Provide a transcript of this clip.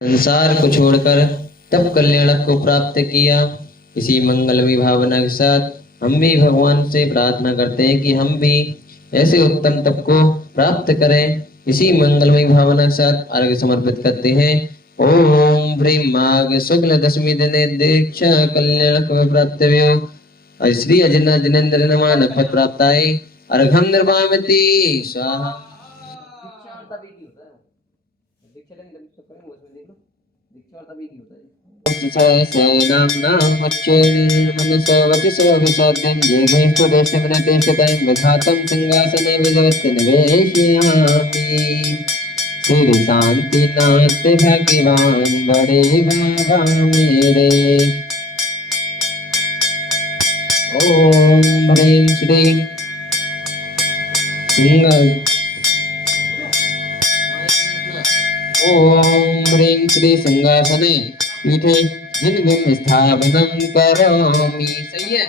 संसार को छोड़कर तब कल्याण को प्राप्त किया। इसी मंगलमय भावना के साथ हम भी भगवान से प्रार्थना करते हैं कि हम भी ऐसे उत्तम तप को प्राप्त करें। इसी मंगलमय भावना के साथ अर्घ्य समर्पित करते हैं। ओम ह्रीं माघ शुक्ल दशमी दिने दीक्षा कल्याण को प्राप्तव्यो श्री अजन्ना जिनेन्द्र नमान फल प्राप्ताय अर्घं निर्वामति स्वाहा। सिंहासने विधवत्तनिवेशयामि श्री शांतिनाथ भगवान बड़े बाबा मेरे। ओम ह्रीं श्री ओम ह्रीं श्री सिंहासने पीठे जिन स्थापनं करोमि। सही है।